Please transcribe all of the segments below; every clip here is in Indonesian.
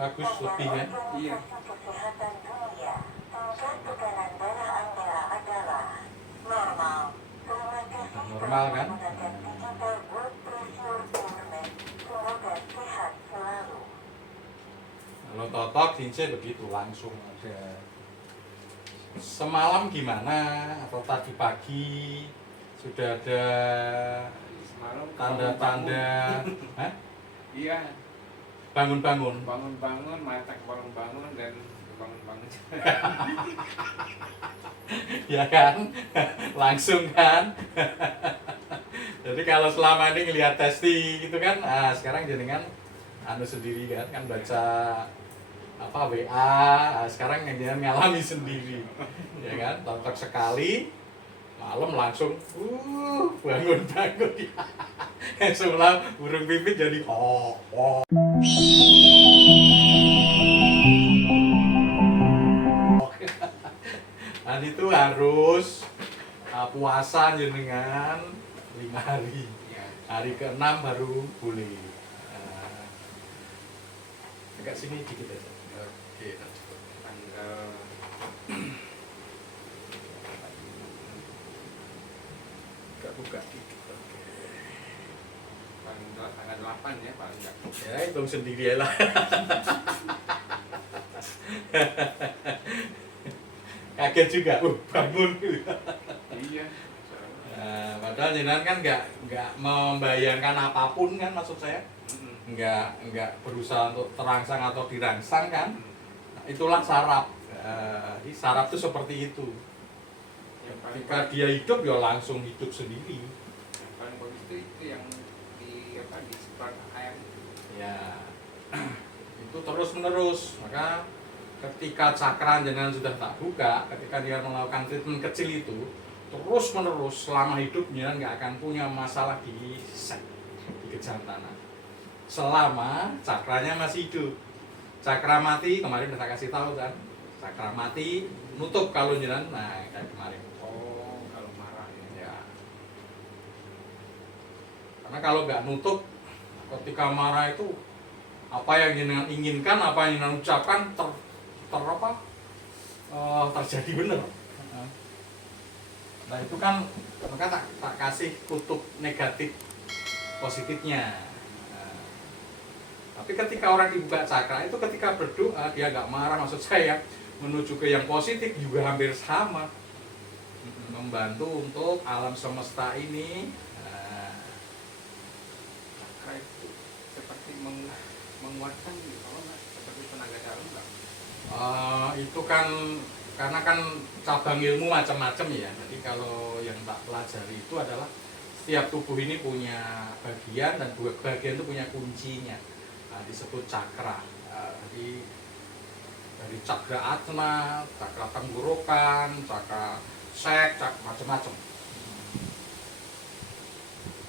bagus lebih kan? Iya. Normal kan? Kalau totok cincin begitu langsung aja. Semalam gimana? Atau tadi pagi sudah ada Semalam tanda-tanda? Hah? Iya, Bangun-bangun. bangun-bangun, mata bangun-bangun dan bangun-bangun. Ya kan? Langsung kan? Jadi kalau selama ini ngelihat testi gitu kan, sekarang jenengan anu sendiri kan baca apa WA, sekarang jenengan ngalami sendiri. Ya kan? Tontok sekali malam langsung bangun-bangun. Semalam burung pipit jadi oh. Dan itu harus puasa jenengan 5 hari. Iya. Hari ke-6 baru boleh. Agak sini dikit aja. Oke, Tanggal agak buka dikit. tanggal 8 ya paling enggak. Ya, hitung sendiri ya lah. Kaget juga, bangun. Iya. Padahal jenengan kan nggak membayangkan apapun kan, maksud saya. Nggak berusaha untuk terangsang atau dirangsang kan. Itulah saraf. Saraf itu seperti itu. Ketika dia hidup ya langsung hidup sendiri. Yang paling bagus itu yang di sepat air. Ya, itu terus menerus. Maka ketika cakra jenengan sudah tak buka, ketika dia melakukan treatment kecil itu terus menerus selama hidupnya nggak akan punya masalah di kejam tanah. Selama cakranya masih hidup. Cakra mati kemarin kita kasih tahu kan. Cakra mati nutup kalau jenengan, nah kayak kemarin. Oh, kalau marah Ya. Karena kalau nggak nutup, ketika marah itu apa yang jenengan inginkan, apa yang jenengan ucapkan terjadi benar. Nah itu kan maka tak kasih kutub negatif positifnya. Tapi ketika orang dibuka cakra itu ketika berdoa dia nggak marah, maksud saya menuju ke yang positif juga hampir sama, membantu untuk alam semesta ini. cakra itu seperti menguatkan gitu, kalau nggak seperti tenaga dalam nggak? Itu kan karena kan cabang ilmu macam-macam ya. Jadi kalau yang tak pelajari itu adalah setiap tubuh ini punya bagian dan dua bagian itu punya kuncinya. Nah, disebut cakra. Jadi dari cakra atma, cakra tenggorokan, cakra sek, macam-macam.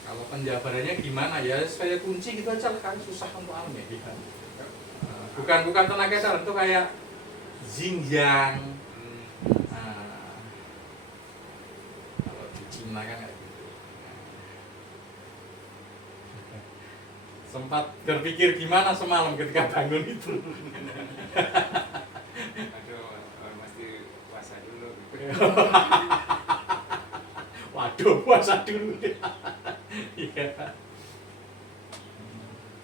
Kalau penjabarannya gimana ya? Kayak kunci gitu aja kan, susah untuk alam ya. Bukan tenaga dalam, itu kayak yin yang. Kalau di Cina kan kayak gitu. Sempat berpikir gimana semalam ketika bangun itu. Aduh, mesti puasa dulu. Waduh, puasa dulu. Iya.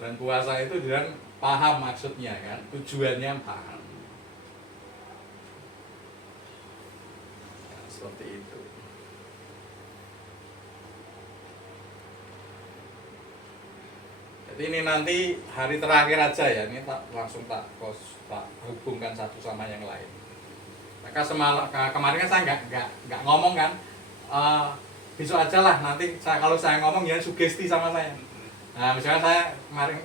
Dan puasa itu dia paham maksudnya kan, tujuannya paham. Ya, seperti itu. Jadi ini nanti hari terakhir aja ya, ini langsung tak hubungkan satu sama yang lain. Maka kemarin kan saya nggak ngomong kan, besok aja lah nanti kalau saya ngomong ya sugesti sama saya. Nah misalnya saya kemarin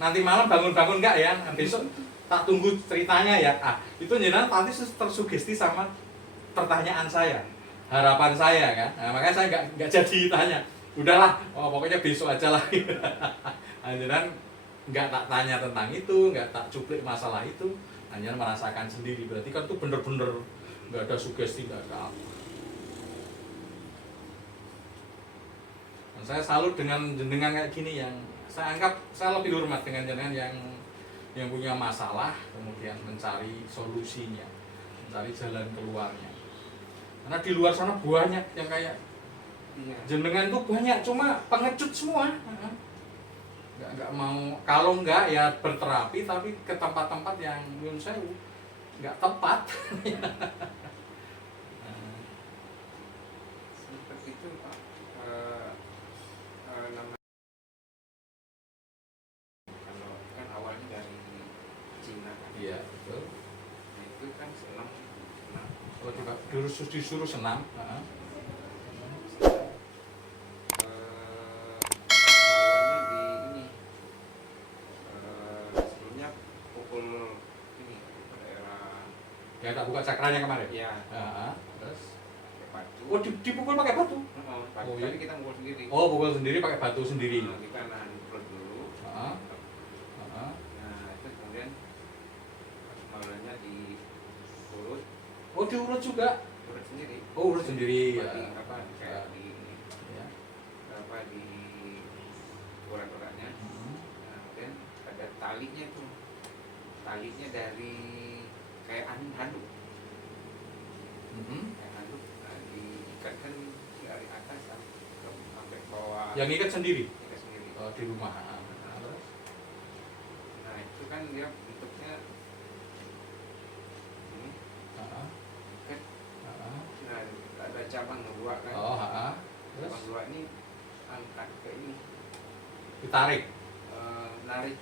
nanti malam bangun-bangun nggak ya, besok tak tunggu ceritanya ya. Itu jenengan nanti tersugesti sama pertanyaan saya, harapan saya kan. Nah, makanya saya nggak jadi tanya. Udahlah, pokoknya besok aja lah. Jenengan nggak tak tanya tentang itu, nggak tak cuplik masalah itu, hanya merasakan sendiri. Berarti kan itu bener-bener nggak ada sugesti, nggak ada apa. Dan saya salut dengan jenengan kayak gini, yang saya anggap saya lebih hormat dengan jenengan yang yang punya masalah kemudian mencari solusinya, mencari jalan keluarnya. Karena di luar sana banyak yang kayak Iya. jenengan tuh banyak, cuma pengecut semua. Nggak mau, kalau nggak ya berterapi tapi ke tempat-tempat yang menurut saya nggak tepat. Seperti itu Pak. Namanya kalau kan awalnya dari Cina kan. Iya betul. Nah, itu kan senam. Oh, disuruh senam. Awalnya di ini sebelumnya pukul ini daerah Ya tak buka cakranya kemarin. ya Terus pakai batu. oh dipukul pakai batu. Batu Oh, iya. tapi kita mukul sendiri. Oh pukul sendiri pakai batu sendiri. Nah, kita nahan perut dulu. Heeh. Nah itu kemudian awalnya di urut Oh diurut juga. urut sendiri. Oh urut sendiri. Di Ya. apa kayak di Ya. apa di urat-uratnya. Nah, kemudian ada talinya tuh, talinya dari kayak handuk, kayak handuk. Nah, diikatkan dari atas sampai bawah. Yang ikat sendiri. Ikat sendiri. Oh, di rumah. Terus? Nah itu kan dia bentuknya ini ikat. Nah ada cabang dua kan. Oh, terus Cabang dua ini angkat ke ini, ditarik. narik,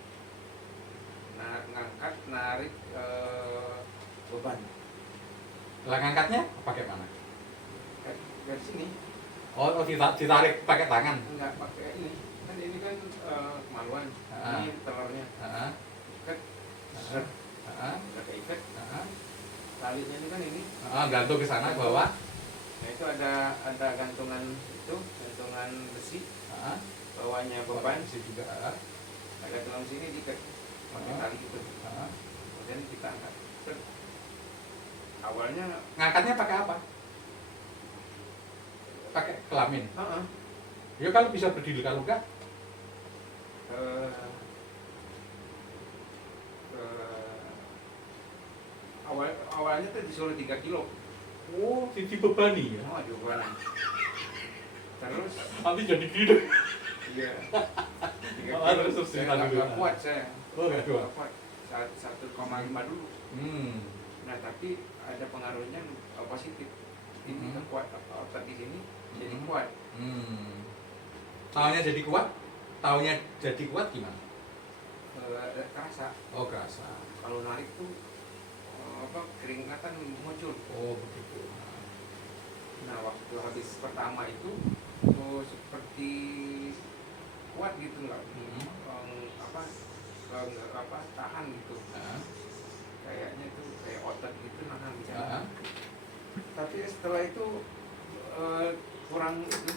ngangkat, narik beban Lah ngangkatnya pakai mana? dari sini. Oh, ditarik pakai tangan. Enggak pakai ini kan, ini kan kemaluan. Ini telurnya ikat, set, udah keikat. Talinya ini kan ini. Gantung ke sana ke bawah. Nah itu ada gantungan itu, gantungan besi. Bawahnya beban. Di juga. Ada gantungan sini diikat pakai tali itu. Kemudian kita angkat. Set. Awalnya Ngangkatnya pakai apa? Pakai kelamin. uh-uh. Ya kalau bisa berdiri, kalau enggak awalnya tuh disuruh 3 kilo. oh dibebani ya. Oh, dibeban. Terus Nanti jadi gini. iya. 3 Oh, kilo. terus Saya lanjut. nggak kuat saya. Oh, nggak kuat. Nggak kuat. 1,5 dulu. Nah, tapi ada pengaruhnya positif. Ini kuat, otot di sini jadi kuat. Taunya jadi kuat? Taunya jadi kuat gimana? Kerasa. Oh, kerasa. Kalau narik tuh keringatan muncul. Oh, begitu. Nah, waktu habis pertama itu seperti kuat gitu, nggak tahan gitu. Kayaknya tuh kayak otot gitu nahan bicara. Tapi setelah itu kurang itu.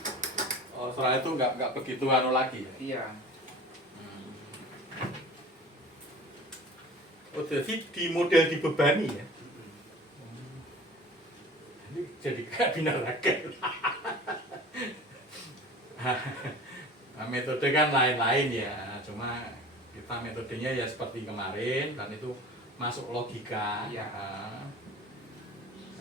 Oh, setelah itu nggak begitu anu lagi ya? Iya. Oh, jadi di model dibebani ya? Ini jadi kayak binaraga. Nah, metode kan lain-lain ya, cuma kita metodenya ya seperti kemarin dan itu masuk logika. Iya.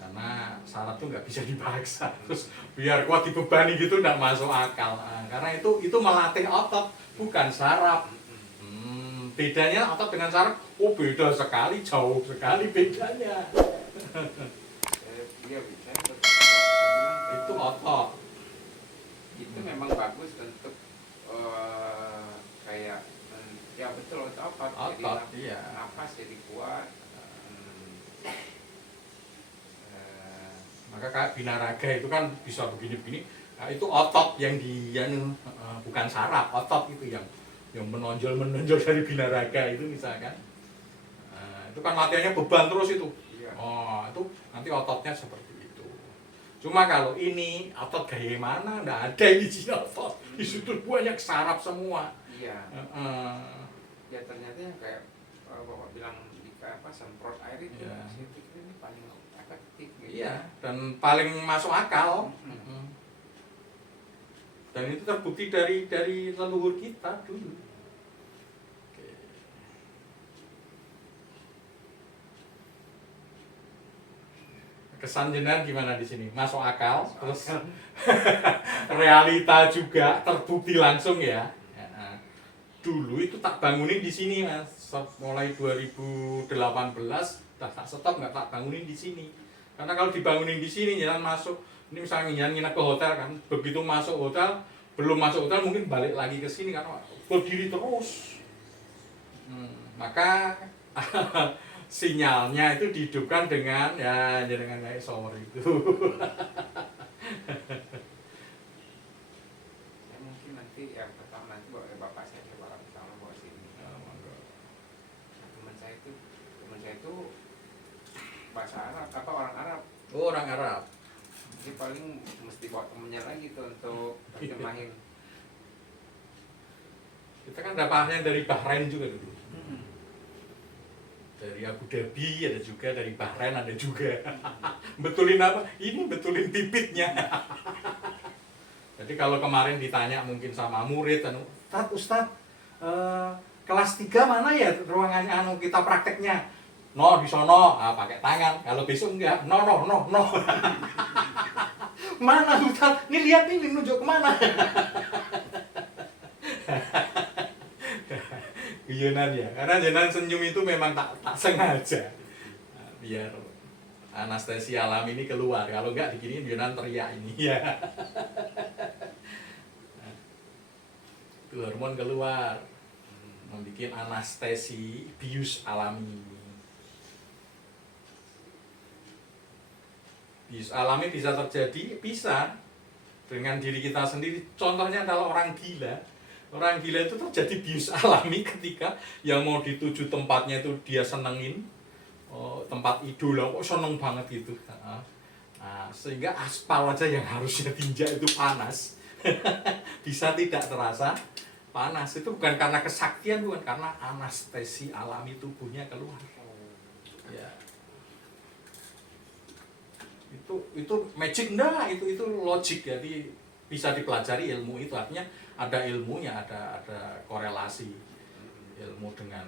Karena syarat tuh nggak bisa dipaksa, terus biar kuat dibebani gitu nggak masuk akal. Karena itu melatih otot, bukan saraf. Bedanya otot dengan saraf, oh beda sekali, jauh sekali bedanya. Iya, bisa. Itu otot. Itu memang bagus untuk kayak ya betul otot. Otot, jadi iya. napas jadi kuat. Maka kayak binaraga itu kan bisa begini-begini. Nah, itu otot yang bukan saraf, otot itu yang menonjol dari binaraga itu misalkan. Itu kan latihannya beban terus itu. Iya. Oh, itu nanti ototnya seperti itu. Cuma kalau ini otot gaya mana? Nggak ada isinya otot. Di situ banyak saraf semua. Iya. Ya ternyata yang kayak bapak bilang semprot air itu, Iya. saya pikir ini paling efektif. Gitu. Iya, dan paling masuk akal. Dan itu terbukti dari leluhur kita dulu. Oke. Kesan jenengan gimana di sini? Masuk akal, terus realita juga terbukti langsung ya. Ya. Dulu itu tak bangunin di sini Mas, mulai 2018 tak stop nggak tak bangunin di sini. Karena kalau dibangunin di sini jalan masuk, ini misalnya jangan nginep ke hotel kan, begitu masuk hotel, belum masuk hotel mungkin balik lagi ke sini karena berdiri terus. Maka sinyalnya itu dihidupkan dengan ya dengan kayak shower itu. Ya mungkin nanti yang pertama nanti bapak saya coba pertama bawa sini. Nah, teman saya itu bahasa Arab atau orang Arab. Oh, orang Arab. Jadi paling mesti bawa temennya lagi tuh untuk terjemahin. Kita kan dapatnya dari Bahrain juga dulu. Dari Abu Dhabi ada juga, dari Bahrain ada juga. Betulin apa? Ini betulin pipitnya. Jadi kalau kemarin ditanya mungkin sama murid, Ustadz, kelas 3 mana ya ruangannya kita prakteknya? No, di sono, pakai tangan. Kalau besok enggak, no. Mana Ustadz? Nih lihat ini nunjuk kemana? Guyonan ya, karena jenengan senyum itu memang tak sengaja biar anestesi alam ini keluar. Kalau enggak diginiin jenengan teriak ini ya. Itu hormon keluar, membuat anestesi bius alami. Bius alami bisa terjadi, bisa dengan diri kita sendiri. Contohnya kalau orang gila. Orang gila itu terjadi bius alami ketika yang mau dituju tempatnya itu dia senengin, tempat idola kok seneng banget gitu. Nah, sehingga aspal aja yang harusnya tinja itu panas bisa tidak terasa panas. Itu bukan karena kesaktian, bukan karena anestesi alami tubuhnya keluar. Ya. Itu magic enggak, itu logik, jadi bisa dipelajari ilmu itu, artinya ada ilmunya, ada korelasi ilmu dengan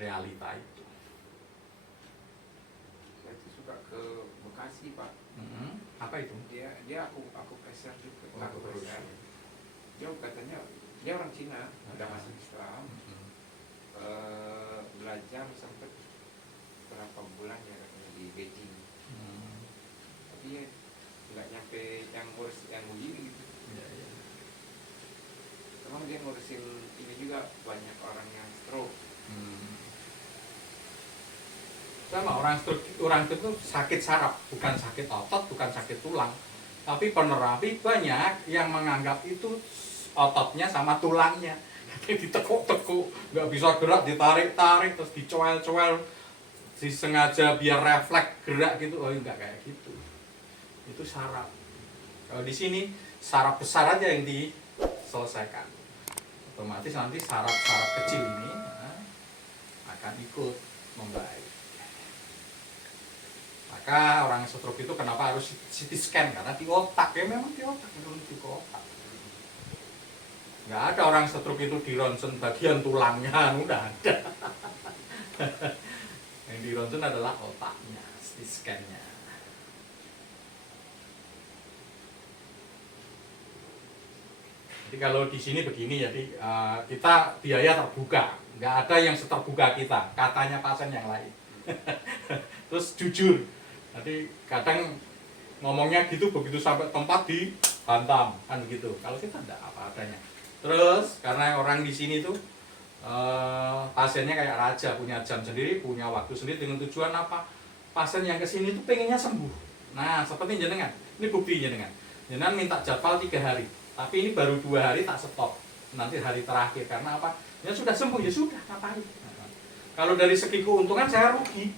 realita itu. Saya itu suka ke Bekasi Pak. Apa itu? Dia aku pressure juga. Aku terus. pressure. Dia katanya dia orang Cina, udah masuk Islam. Belajar sampai berapa bulan ya katanya di Beijing. Tapi ya nggak nyampe yang ngurus yang begini gitu. Ya. Emang dia ngurusin ini juga banyak orang yang stroke. Sama orang itu sakit saraf, bukan sakit otot, bukan sakit tulang. Tapi penerapi banyak yang menganggap itu ototnya sama tulangnya. Ditekuk-tekuk, nggak bisa gerak, ditarik-tarik, terus dicoel-coel, disengaja biar refleks gerak gitu. Oh enggak kayak gitu. Itu saraf. Kalau di sini saraf besar aja yang diselesaikan. Otomatis nanti saraf-saraf kecil ini akan ikut membaik. Maka orang stroke itu kenapa harus CT scan? Karena di otak, ya memang di otak, di otak. Nggak ada orang stroke itu di ronsen bagian tulangnya, udah ada. Yang di ronsen adalah otaknya, CT scan-nya. Jadi kalau di sini begini, jadi kita biaya terbuka, nggak ada yang seterbuka kita, katanya pasien yang lain. Terus jujur, jadi kadang ngomongnya gitu, begitu sampai tempat dihantam kan gitu. Kalau kita enggak apa adanya. Terus karena orang di sini tuh pasiennya kayak raja, punya jam sendiri, punya waktu sendiri, dengan tujuan apa? Pasien yang kesini tuh pengennya sembuh. Nah seperti jenengan, ini bukti jenengan minta jadwal 3 hari. Tapi ini baru 2 hari tak stop, nanti hari terakhir. Karena apa? Ya sudah sembuh, ya sudah, ngapain? Kalau dari segi keuntungan saya rugi.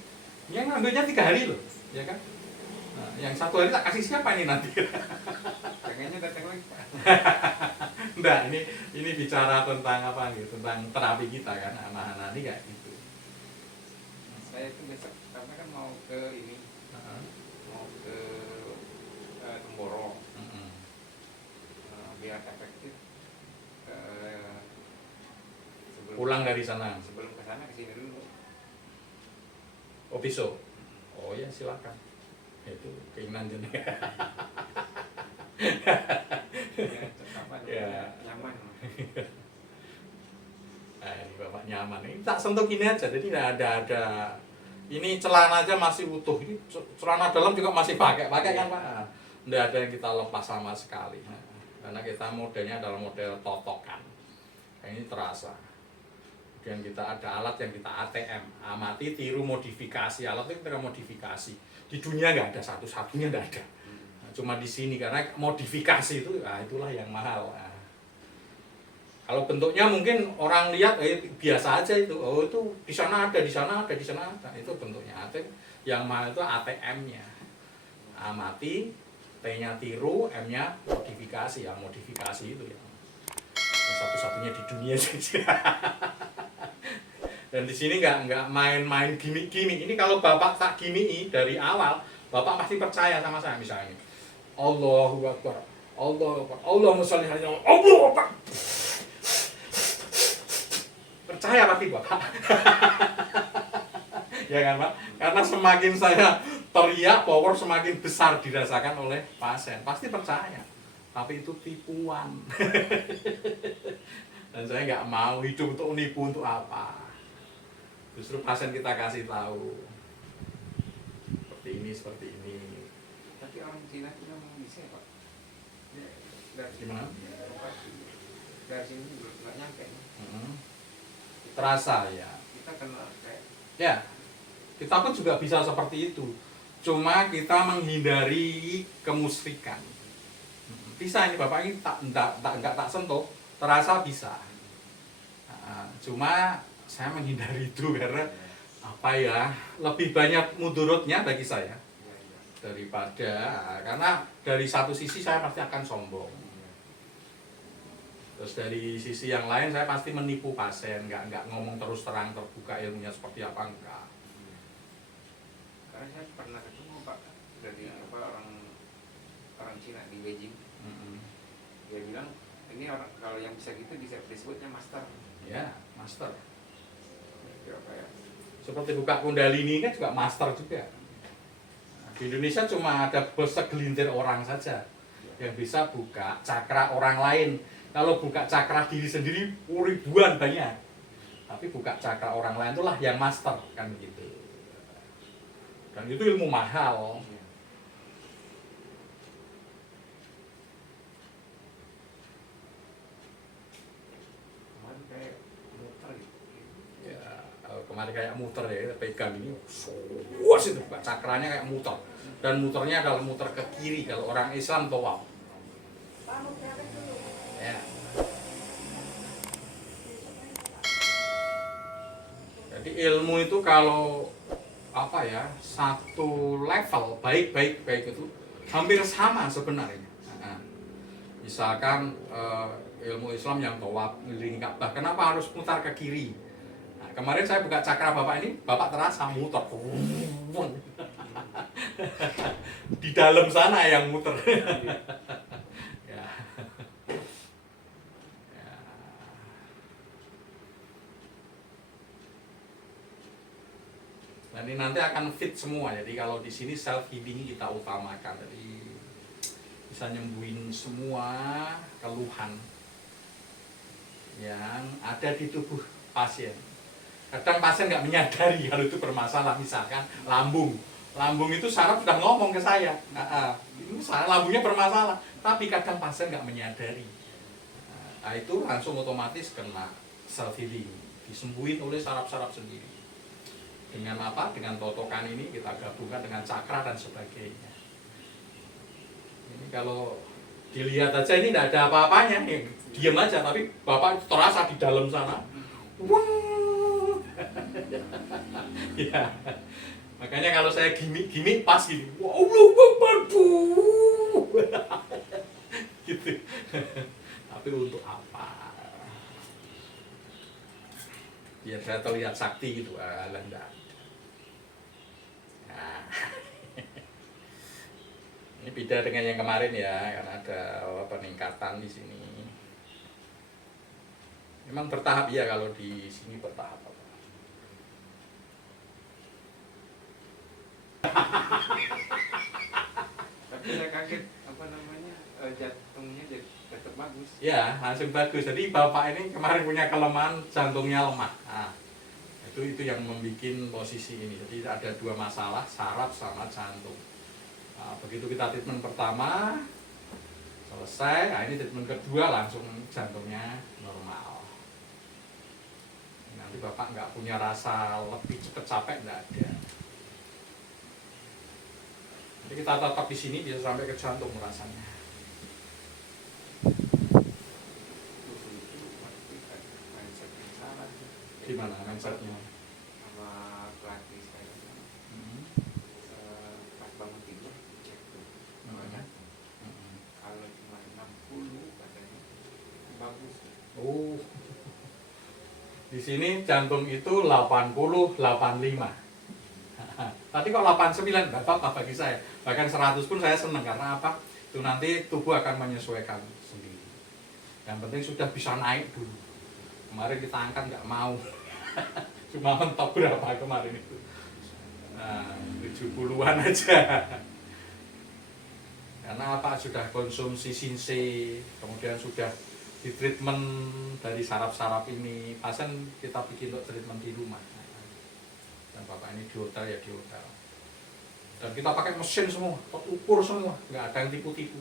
Yang ngambilnya 3 hari loh, ya kan? Nah, yang 1 hari tak kasih siapa ini nanti? Pengennya datang lagi Pak. Enggak, ini bicara tentang apa gitu, tentang terapi kita kan, anak-anak ini kayak gitu. Saya itu besok karena kan mau ke ini, mau ke Temboro. Biar efektif Pulang dari sana. Sebelum ke sana, ke sini dulu. Oh besok? Oh ya silakan. Itu keinginan jenengan. Ya, apa Ya. nyaman. Nah, ini bapak nyaman. Ini tak sentuh gini aja, jadi tidak ada. Ini celana aja masih utuh. Ini celana dalam juga masih pakai kan Pak? Tidak ada yang kita lepas sama sekali. Nah, karena kita modelnya adalah model totokan. Nah, ini terasa. Kemudian kita ada alat yang kita ATM, amati, tiru, modifikasi. Alat itu kita modifikasi. Di dunia nggak ada, satu-satunya nggak ada. Nah, cuma di sini karena modifikasi itu, nah itulah yang mahal. Nah, kalau bentuknya mungkin orang lihat biasa aja itu. Oh itu di sana ada, di sana ada, di sana ada. Itu bentuknya ATM. Yang mahal itu ATM-nya. Amati, T-nya tiru, M-nya modifikasi. Yang modifikasi itu ya. Satu-satunya di dunia saja. Dan di sini nggak main-main gimmick-gimmick. Ini kalau bapak tak gimmick dari awal, bapak pasti percaya sama saya misalnya. Allahu Akbar, Allahu Akbar, Allahumma sholli ala Allahu Akbar. Percaya pasti bapak. Ya kan Pak? Karena semakin saya teriak, power semakin besar dirasakan oleh pasien. Pasti percaya. Tapi itu tipuan. Dan saya nggak mau hidup untuk nipu untuk apa. Justru pasien kita kasih tahu seperti ini. Tapi orang Cina itu memang bisa Pak. Dari Gimana? Dari sini nggak nyampe. Terasa ya. Kita kena kayak. Ya, kita pun juga bisa seperti itu. Cuma kita menghindari kemusyrikan. Bisa ini bapak ini nggak tak sentuh, terasa bisa. Nah, cuma saya menghindari itu karena apa ya, lebih banyak mudorotnya bagi saya daripada, karena dari satu sisi saya pasti akan sombong, terus dari sisi yang lain saya pasti menipu pasien, nggak ngomong terus terang terbuka ilmunya seperti apa, enggak. Karena saya pernah ketemu Pak dari orang Cina di Beijing. Dia bilang ini orang kalau yang bisa gitu disebutnya master. Ya, master. Apa ya? Seperti buka kundalini kan juga master juga. Di Indonesia cuma ada segelintir orang saja yang bisa buka cakra orang lain. Kalau buka cakra diri sendiri ribuan banyak. Tapi buka cakra orang lain itulah yang master kan gitu. Dan itu ilmu mahal. Kemarin kayak muter ya, kita pegang ini, wah itu cakranya kayak muter, dan muternya adalah muter ke kiri kalau orang Islam tawaf. Ya. Jadi ilmu itu kalau apa ya, satu level baik itu hampir sama sebenarnya. Nah, misalkan ilmu Islam yang tawaf ngelilingi Ka'bah, kenapa harus mutar ke kiri? Kemarin saya buka cakra bapak ini, bapak terasa muter. Di dalam sana yang muter. Ya. Ya. Dan ini nanti akan fit semua. Jadi kalau di sini self healing kita utamakan. Jadi bisa nyembuhin semua keluhan yang ada di tubuh pasien. Kadang pasien nggak menyadari kalau itu bermasalah, misalkan lambung itu saraf sudah ngomong ke saya, ini lambungnya bermasalah, tapi kadang pasien nggak menyadari. Nah, itu langsung otomatis kena self healing, disembuhin oleh saraf-saraf sendiri. Dengan apa? Dengan totokan ini kita gabungkan dengan cakra dan sebagainya. Ini kalau dilihat aja ini tidak ada apa-apanya, diam aja, tapi bapak terasa di dalam sana. Wah. Ya, makanya kalau saya gimmick pas gini, Allah Akbar, gitu. Tapi untuk apa? Biar saya terlihat sakti gitu, enggak. Nah. Ini beda dengan yang kemarin ya, karena ada peningkatan di sini. Memang bertahap ya, kalau di sini bertahap. jantungnya jadi tetap bagus. Ya, langsung bagus. Jadi bapak ini kemarin punya kelemahan jantungnya lemah. Nah, itu yang membuat posisi ini. Jadi ada dua masalah, saraf sama jantung. Nah, begitu kita treatment pertama selesai, nah ini treatment kedua langsung jantungnya normal. Nanti bapak nggak punya rasa lebih cepat capek, nggak ada. Jadi kita tetap di sini bisa sampai ke jantung rasanya. Gimana mindsetnya? Sama pelatih saya pas bangun tidur cek tuh namanya. Kalau cuma 60 katanya bagus. Oh, di sini jantung itu 80, 85. Tadi kok 89, nggak apa-apa bagi saya. Bahkan 100 pun saya senang, karena apa? Itu nanti tubuh akan menyesuaikan sendiri. Yang penting sudah bisa naik dulu. Kemarin kita angkat nggak mau. Cuma mentok berapa kemarin itu? Nah, 70-an aja. Karena apa? Sudah konsumsi sinse, kemudian sudah di treatment dari saraf-saraf ini. Pasien kita bikin untuk treatment di rumah. Dan bapak ini di hotel ya di hotel. Dan kita pakai mesin semua, ukur semua, nggak ada yang tipu-tipu.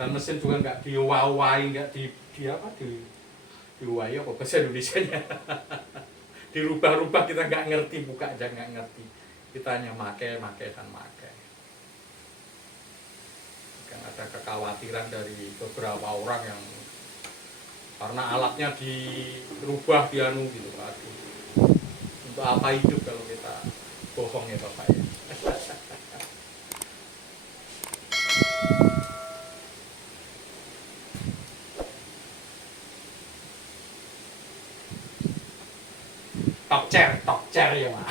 Dan mesin juga nggak diwawai, nggak diwai apa bahasa Indonesianya. Dirubah-rubah, kita nggak ngerti, buka aja nggak ngerti. Kita hanya make. Kan ada kekhawatiran dari beberapa orang yang karena alatnya dirubah dianu gitu, aduh. Untuk apa hidup kalau kita bohong ya bapak ya. Talk chair ya Pak.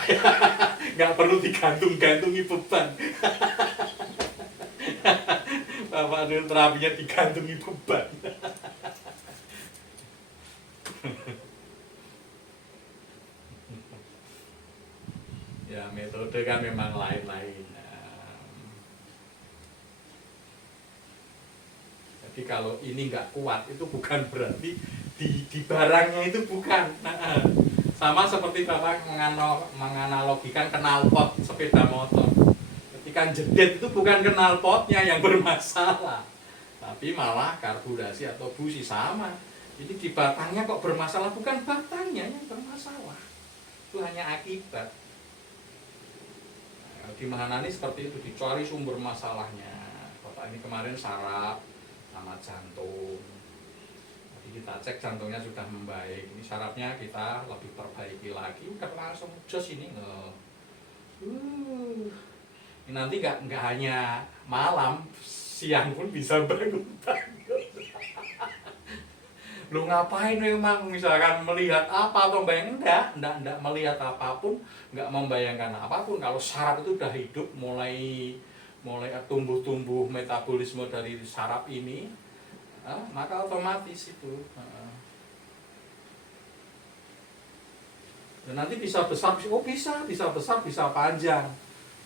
Nggak perlu digantung-gantungi beban. Bapak ini terapinya digantungi beban. Ya metode kan memang lain-lain. Jadi kalau ini nggak kuat itu bukan berarti di barangnya itu bukan. Sama seperti bapak menganalogikan knalpot sepeda motor. Ketika jedet itu bukan knalpotnya yang bermasalah, tapi malah karburasi atau busi. Sama. Jadi di batangnya kok bermasalah, bukan batangnya yang bermasalah. Itu hanya akibat. Nah, di Mahanani seperti itu, dicari sumber masalahnya. Bapak ini kemarin saraf sama jantung. Kita cek jantungnya sudah membaik, ini sarafnya kita lebih perbaiki lagi, udah langsung jos ini. Ini nanti nggak hanya malam, siang pun bisa bangun. Lu ngapain memang, misalkan melihat apa atau bayangin, enggak melihat apapun, nggak membayangkan apapun. Kalau saraf itu udah hidup, mulai tumbuh metabolisme dari saraf ini, maka otomatis itu. Dan nanti bisa besar, bisa besar, bisa panjang.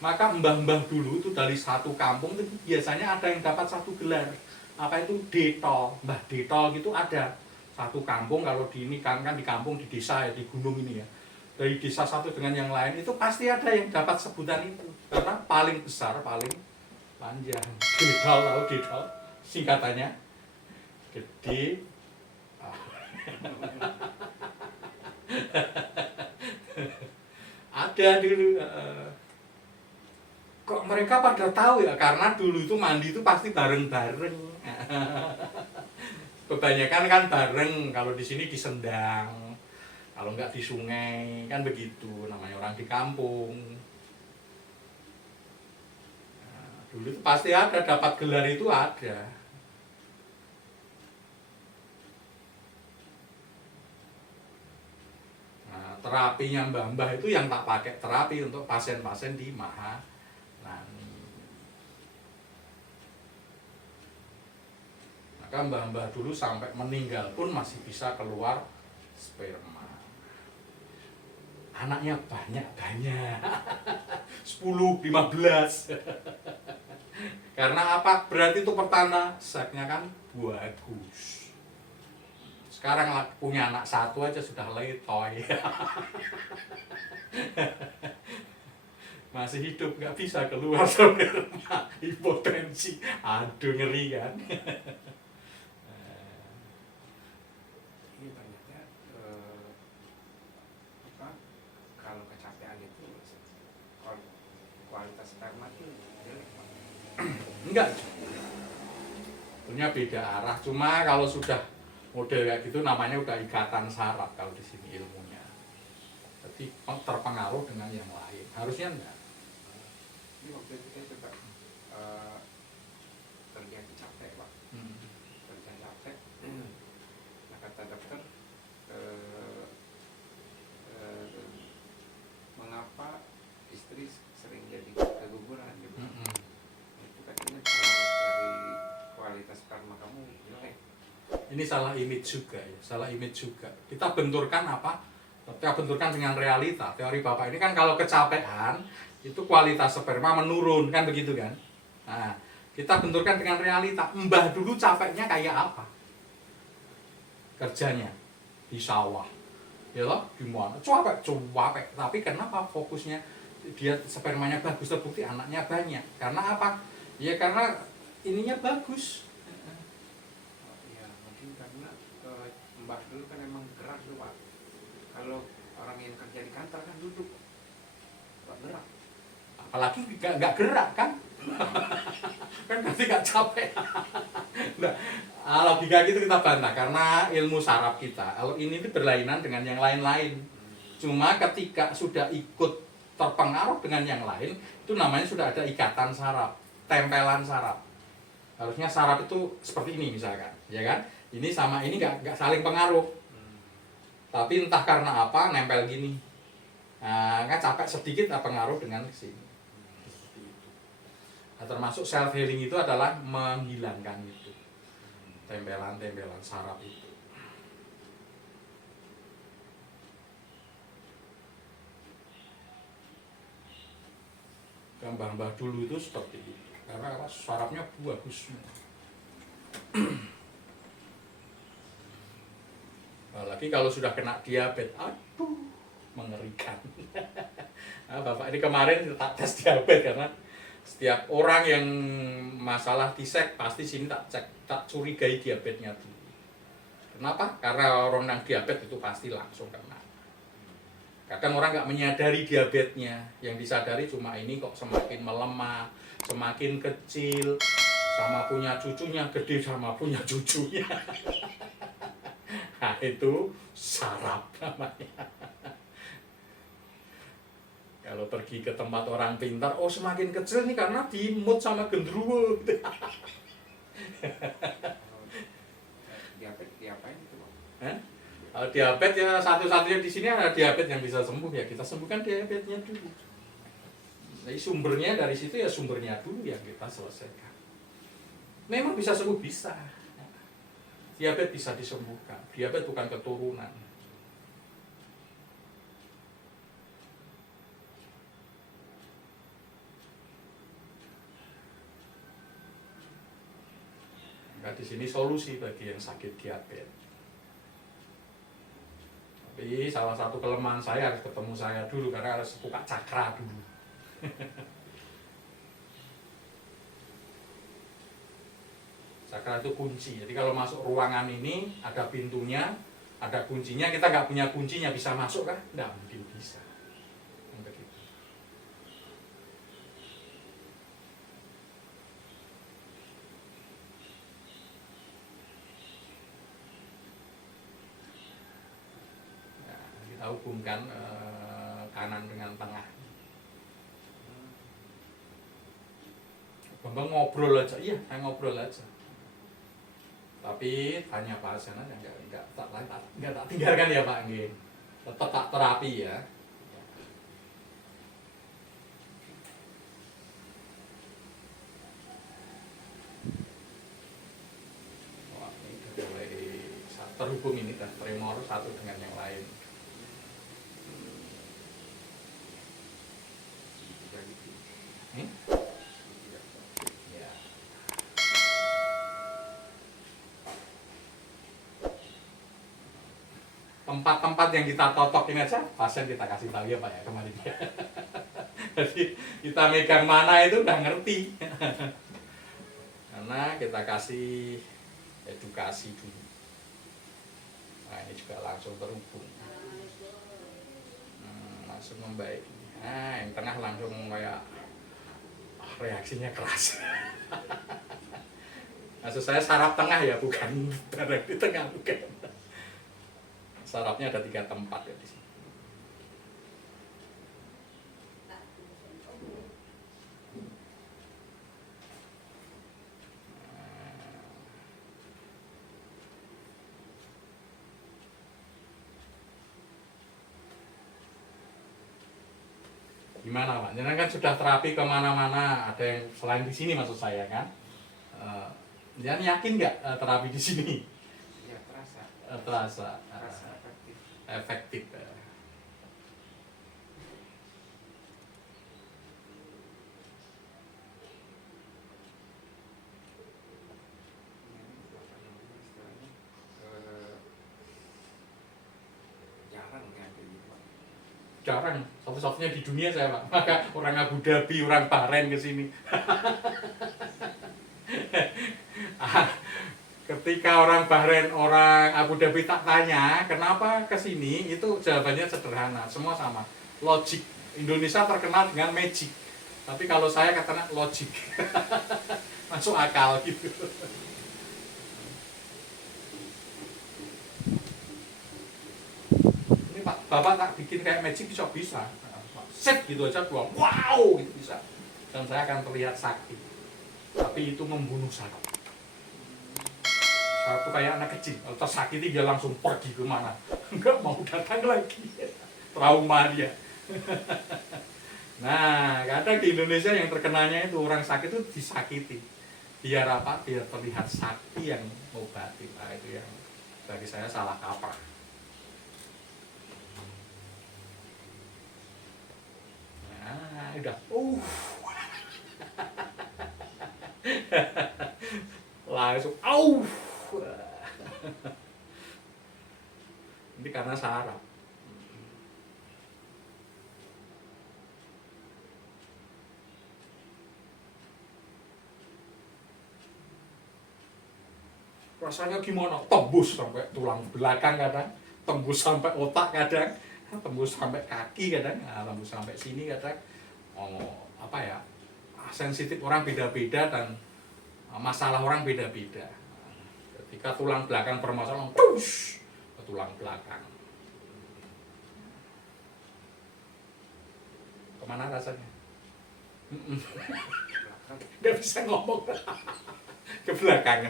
Maka mbah-mbah dulu itu dari satu kampung itu biasanya ada yang dapat satu gelar. Apa itu? Detol. Mbah Detol gitu ada. Satu kampung, kalau di ini kan di kampung, di desa ya, di gunung ini ya. Dari desa satu dengan yang lain itu pasti ada yang dapat sebutan itu. Karena paling besar, paling panjang. Detol, tahu Detol? Singkatannya gede. Ada dulu. Kok mereka pada tahu ya? Karena dulu itu mandi itu pasti bareng-bareng. Kebanyakan kan bareng. Kalau di sini di sendang, kalau nggak di sungai, kan begitu. Namanya orang di kampung. Nah, dulu itu pasti ada, dapat gelar itu ada. Nah, terapinya mbah-mbah itu yang tak pakai terapi untuk pasien-pasien di Mahanani. Maka mbah-mbah dulu sampai meninggal pun masih bisa keluar sperma. Anaknya banyak 10, 15. Karena apa? Berarti itu pertanda seksnya kan bagus. Sekarang punya anak satu aja sudah letoy. Masih hidup nggak bisa keluar sperma, hipotensi, aduh ngeri kan. Ini ternyata apa, kalau kecapean itu kualitas sperma itu jelek, Pak. Enggak, punya beda arah. Cuma kalau sudah model kayak gitu namanya udah ikatan saraf kalau di sini ilmunya. Jadi terpengaruh dengan yang lain. Harusnya enggak. Ini waktu itu saya coba terjadi capek, Pak. Kerja capek. Nah, kata dokter, mengapa istri sering jadi keguguran gitu. Itu katanya kalau dari kualitas sperma kamu jelek. Ini salah image juga ya, salah image juga. Kita benturkan apa? Kita benturkan dengan realita. Teori Bapak ini kan kalau kecapean itu kualitas sperma menurun kan begitu kan? Nah, kita benturkan dengan realita. Mbah dulu capeknya kayak apa? Kerjanya di sawah. Ya loh, gimana? Capek. Tapi kenapa fokusnya dia spermanya bagus, terbukti anaknya banyak. Karena apa? Ya karena ininya bagus. Ya mungkin karena Mbak dulu kan emang gerak tuh, Pak. Kalau orang yang kerja di kantor kan duduk, nggak gerak. Apalagi nggak gerak kan? Kan berarti nggak capek. Nah, logika gitu kita bantah karena ilmu saraf kita. Kalau ini tuh berlainan dengan yang lain-lain. Cuma ketika sudah ikut terpengaruh dengan yang lain, itu namanya sudah ada ikatan saraf, tempelan saraf. Harusnya saraf itu seperti ini misalkan, ya kan? Ini sama ini nggak saling pengaruh. Tapi entah karena apa nempel gini. Nah, nggak capek sedikit pengaruh dengan sini. Nah, termasuk self healing itu adalah menghilangkan itu tempelan-tempelan saraf itu. Mbah-mbah dulu itu seperti itu karena apa? Sarafnya bagus. Apalagi kalau sudah kena diabetes, aduh mengerikan. Nah, Bapak ini kemarin tak tes diabetes karena setiap orang yang masalah T-sek pasti sini tak curigai diabetesnya dulu. Kenapa? Karena orang yang diabetes itu pasti langsung kena. Kadang orang nggak menyadari diabetesnya, yang disadari cuma ini kok semakin melemah, semakin kecil, sama punya cucunya gede sama punya cucunya. Nah itu saraf namanya. Kalau pergi ke tempat orang pintar, oh semakin kecil nih karena dimut sama gendruwo. Diabetes diapain itu, Pak? Kalau diabetes ya satu-satunya di sini ada diabetes yang bisa sembuh ya kita sembuhkan diabetesnya dulu. Jadi sumbernya dari situ ya sumbernya dulu yang kita selesaikan. Memang bisa sembuh bisa. Diabetes bisa disembuhkan. Diabetes bukan keturunan. Nah, di sini solusi bagi yang sakit diabetes. Tapi salah satu kelemahan saya harus ketemu saya dulu karena harus buka cakra dulu. Cakra itu kunci. Jadi kalau masuk ruangan ini ada pintunya, ada kuncinya. Kita nggak punya kuncinya bisa masuk kan? Nggak mungkin bisa. Begitu. Kita hubungkan kanan dengan tengah. Bambang ngobrol aja, iya saya ngobrol aja. Tapi tanya pasien aja nggak tak tinggalkan ya Pak Nggih. Tetap tak terapi ya. Wah, ini udah mulai terhubung ini kan tremor satu dengan yang lain. tempat-tempat yang kita totokin aja pasien kita kasih tahu ya Pak ya kemarin ya. Jadi kita megang mana itu udah ngerti. Karena kita kasih edukasi dulu. Nah ini juga langsung terhubung. Langsung membaik. Nah yang tengah langsung kayak reaksinya keras. Maksud saya saraf tengah ya, bukan darah di tengah, bukan. Sarafnya ada 3 tempat ya di sini. Gimana Pak? Jangan kan sudah terapi kemana-mana, ada yang selain di sini maksud saya kan? Jangan yakin nggak terapi di sini? Ya terasa. Terasa. Terasa efektif. Efektif. Jarang ya kayak gitu. Jarang, satu-satunya di dunia saya Pak. Maka orang Abu Dhabi, orang Bahrain ke sini. Ketika orang Bahrain, orang Abu Dhabi tak tanya kenapa ke sini, itu jawabannya sederhana, semua sama. Logik. Indonesia terkenal dengan magic. Tapi kalau saya katanya logik. Masuk akal gitu. Ini Pak, Bapak tak bikin kayak magic bisa. Set gitu aja buang. Wow, gitu bisa. Dan saya akan terlihat sakti. Tapi itu membunuh saya. Satu kayak anak kecil, kalau tersakiti dia langsung pergi kemana, nggak mau datang lagi, trauma dia. Nah, kadang di Indonesia yang terkenalnya itu orang sakit itu disakiti, biar apa? Biar terlihat sakti yang mengobati. Nah, itu yang bagi saya salah kaprah. Nah, udah, langsung, ini karena saraf. Rasanya gimana? Tembus sampai tulang belakang kadang, tembus sampai otak kadang, tembus sampai kaki kadang, tembus sampai sini kadang. Apa ya? Sensitif orang beda-beda dan masalah orang beda-beda. Ketika tulang belakang bermasalah, push ke tulang belakang. Kemana rasanya? Nggak bisa ngomong. Ke belakang.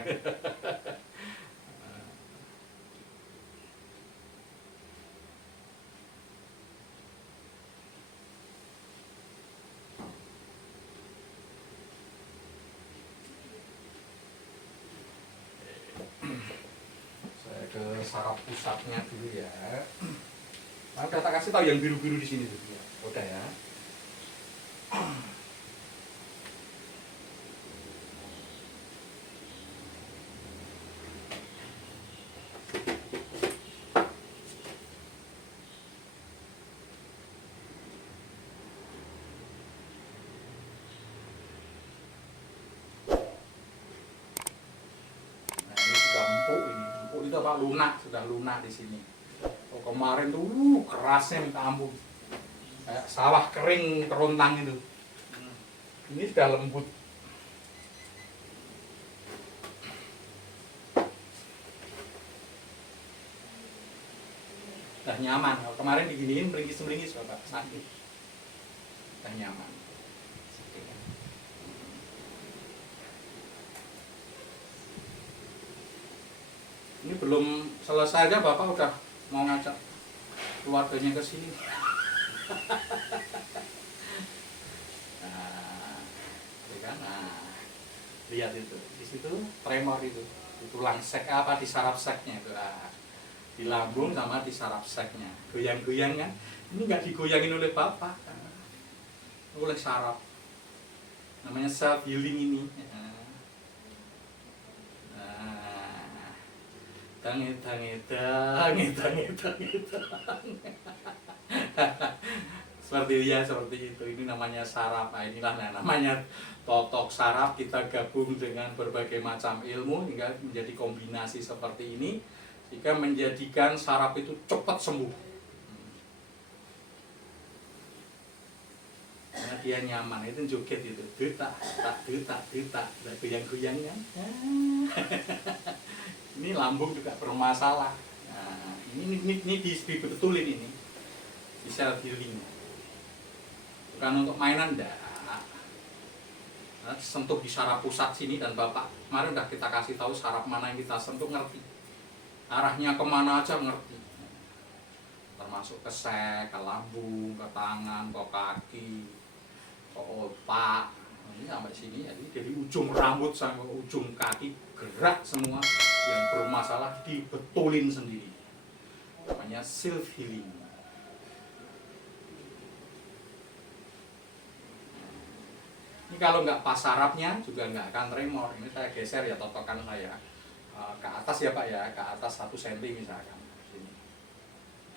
Saya ke saraf pusatnya dulu ya. Nah, udah tak kasih tahu yang biru-biru di sini tuh. Udah ya. Itu apa lunak, sudah lunak di sini. Oh, kemarin tuh kerasnya minta ampun, kayak sawah kering kerontang itu. Ini sudah lembut. Sudah nyaman. Kalau kemarin diginiin meringkis-meringkis Bapak sakit. Sudah nyaman. Ini belum selesai aja Bapak udah mau ngajak keluarganya ke sini. Nah, kan? Nah, lihat itu, di situ tremor itu, di tulang sek apa di saraf seknya itu, di lambung sama di saraf seknya, goyang-goyang kan? Ini nggak digoyangin oleh Bapak, oleh saraf. Namanya self healing ini. Edang, edang, edang, edang, edang, edang. Seperti itu. Ini namanya saraf. Nah, inilah namanya totok saraf. Kita gabung dengan berbagai macam ilmu hingga menjadi kombinasi seperti ini, sehingga menjadikan saraf itu cepat sembuh. Karena dia nyaman, itu joget itu, detak, detak, goyang-goyang kan. Ini lambung juga bermasalah. Nah, ini dibetulin ini, di sel healing. Bukan untuk mainan, enggak. Nah, sentuh di saraf pusat sini, dan Bapak kemarin udah kita kasih tahu saraf mana yang kita sentuh, ngerti. Arahnya kemana aja ngerti. Termasuk ke sek, ke lambung, ke tangan, ke kaki, ke otak. Ini sampai sini, jadi dari ujung rambut sampai ujung kaki gerak semua, yang bermasalah dibetulin sendiri. Namanya self healing. Ini kalau nggak pas sarafnya juga nggak akan tremor. Ini saya geser ya totokan saya ke atas ya Pak ya, ke atas 1 cm misalkan. Sini.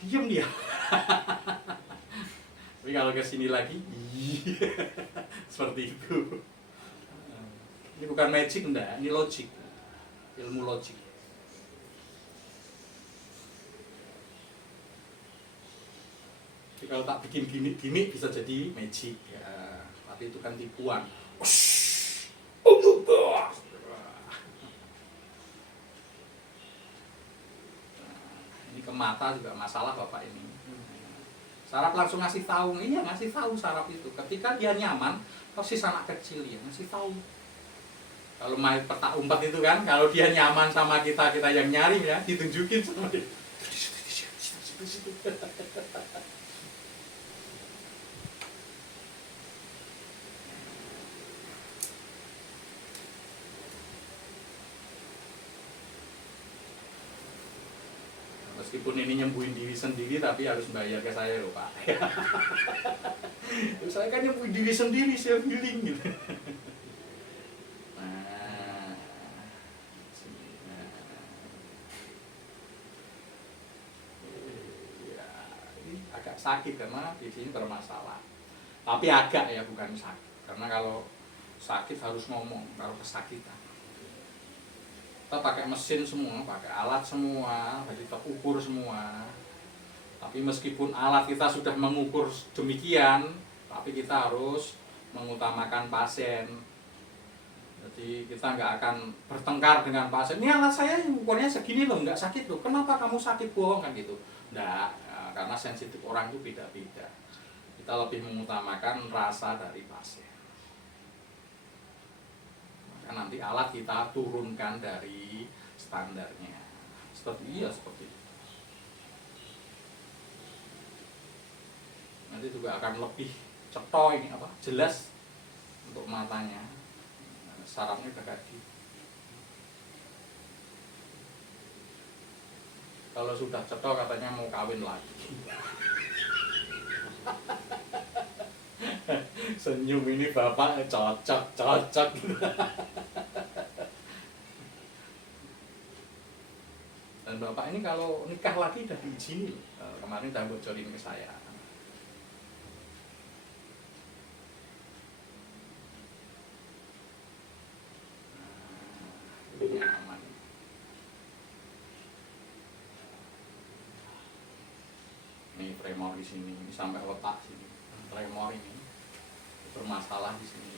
Diam dia. Tapi kalau ke sini lagi, seperti itu. Ini bukan magic enggak, ini logik. Ilmu logik. Jadi kalau tak bikin gimmick bisa jadi magic ya, tapi itu kan tipuan. Ini ke mata juga masalah Bapak ini. Saraf langsung ngasih tahu, iya ngasih tahu saraf itu. Ketika dia nyaman, persis anak kecil ya ngasih tahu. Kalau main petak umpet itu kan, kalau dia nyaman sama kita yang nyari ya, ditunjukin sama dia. Meskipun ini nyembuhin diri sendiri, tapi harus bayar ke saya loh Pak. Saya kan nyembuhin diri sendiri, self healing gitu. Sakit karena di sini bermasalah. Tapi agak ya, bukan sakit. Karena kalau sakit harus ngomong, kalau kesakitan. Kita pakai mesin semua, pakai alat semua, jadi terukur semua. Tapi meskipun alat kita sudah mengukur demikian, tapi kita harus mengutamakan pasien. Jadi kita nggak akan bertengkar dengan pasien. Ini alat saya ukurnya segini loh, nggak sakit loh. Kenapa kamu sakit, bohong kan gitu? Nggak. Karena sensitif orang itu beda-beda. Kita lebih mengutamakan rasa dari pasien. Maka nanti alat kita turunkan dari standarnya. Seperti itu. Nanti juga akan lebih cetok ini jelas untuk matanya. Sarafnya kegadi. Kalau sudah cetok katanya mau kawin lagi. Senyum ini Bapak cocok. Dan Bapak ini kalau nikah lagi udah diizinin. Kemarin udah bocorin ke saya. Ini aman. Ini tremor di sini, ini sampai otak sini. Tremor ini bermasalah di sini.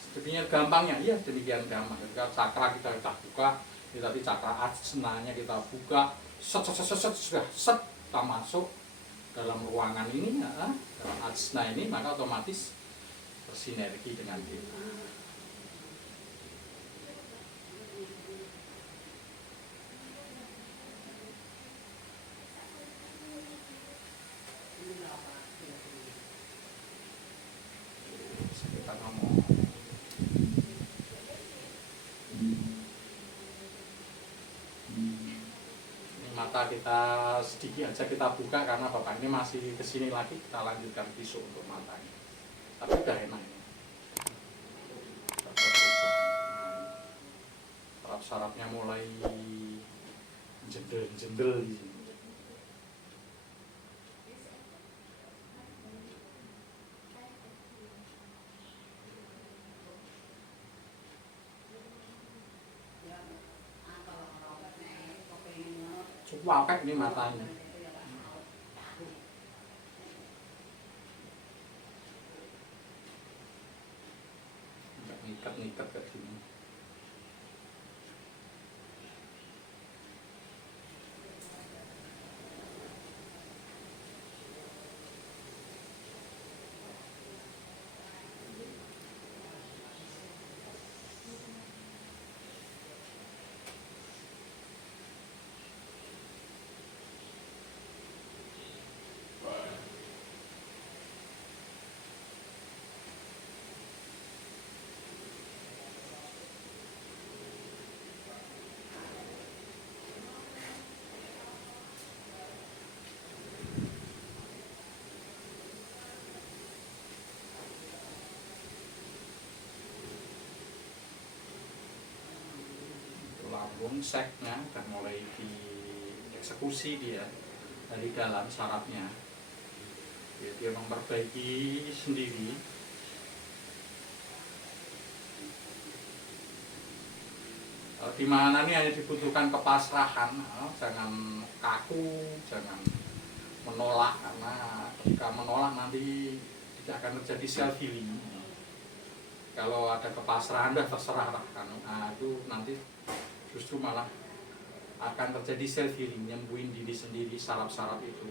Sedemikian gampangnya, iya demikian gampang. Ketika cakra kita buka, tadi cakra ajnanya kita buka, set sudah kita masuk dalam ruangan ini ya, dalam ajna ini, maka otomatis bersinergi dengan kita. Mata kita sedikit aja kita buka karena Bapak ini masih kesini lagi, kita lanjutkan besok untuk matanya. Tapi udah enak ini. Terap saraf-sarafnya mulai jendel-jendel di sini. Cukup apek nih matanya. Nikat-nikat kayak gini. Lambung seknya dan mulai dieksekusi dia dari dalam sarafnya. Dia memperbaiki sendiri. Di mana nih hanya dibutuhkan kepasrahan, jangan kaku, jangan menolak, karena ketika menolak nanti tidak akan terjadi self healing. Kalau ada kepasrahan, dah terserah lah kan, itu nanti justru malah akan terjadi self healing, nyembuhin diri sendiri saraf-saraf itu.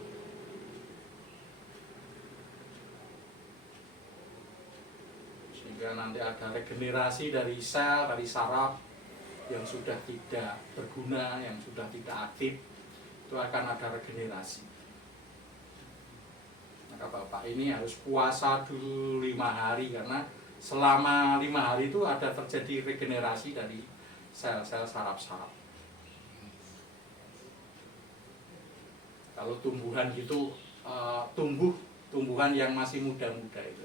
Sehingga nanti ada regenerasi dari sel, dari saraf yang sudah tidak berguna, yang sudah tidak aktif, itu akan ada regenerasi. Maka Bapak ini harus puasa dulu 5 hari, karena selama 5 hari itu ada terjadi regenerasi dari sel-sel saraf-saraf. Kalau tumbuhan gitu, tumbuhan yang masih muda-muda itu,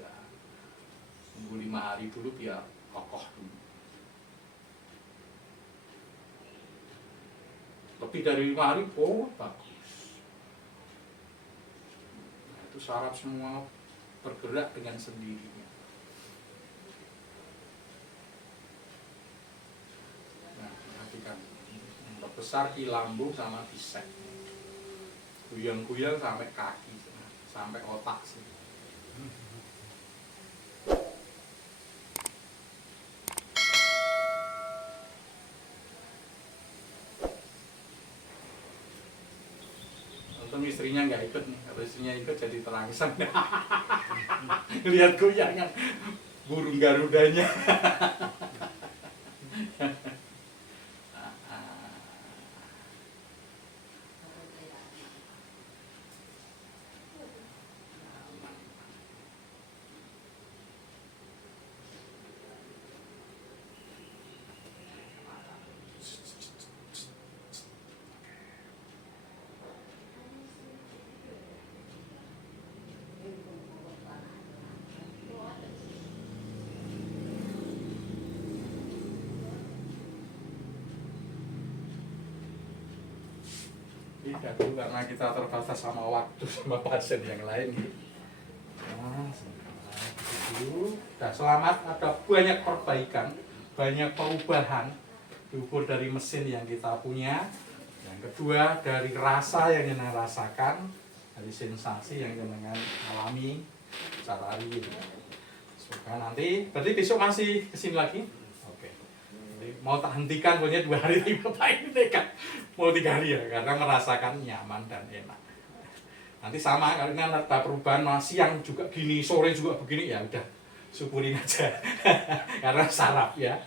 tunggu 5 hari dulu biar kokoh dulu. Lebih dari 5 hari, bagus. Nah, itu saraf semua bergerak dengan sendirinya. Nah, perhatikan, yang besar di lambung sama di sek, guyang-guyang sampai kaki, sampai otak sih. Untung istrinya nggak ikut nih, kalau istrinya ikut jadi terangsang. Lihat goyangan burung garudanya. Tidak dulu karena kita terbatas sama waktu sama pasien yang lain. Nah, dulu. Nah, selamat, ada banyak perbaikan, banyak perubahan diukur dari mesin yang kita punya. Yang kedua dari rasa yang jenengan rasakan, dari sensasi yang jenengan alami secara real. Semoga nanti, berarti besok masih kesini lagi? Oke. Mau tak hentikan punya 2 hari ini Bapak ini nekat. Mau 3 hari ya, karena merasakan nyaman dan enak. Nanti sama, karena ada perubahan, siang juga gini, sore juga begini, ya udah syukurin aja. Karena saraf ya.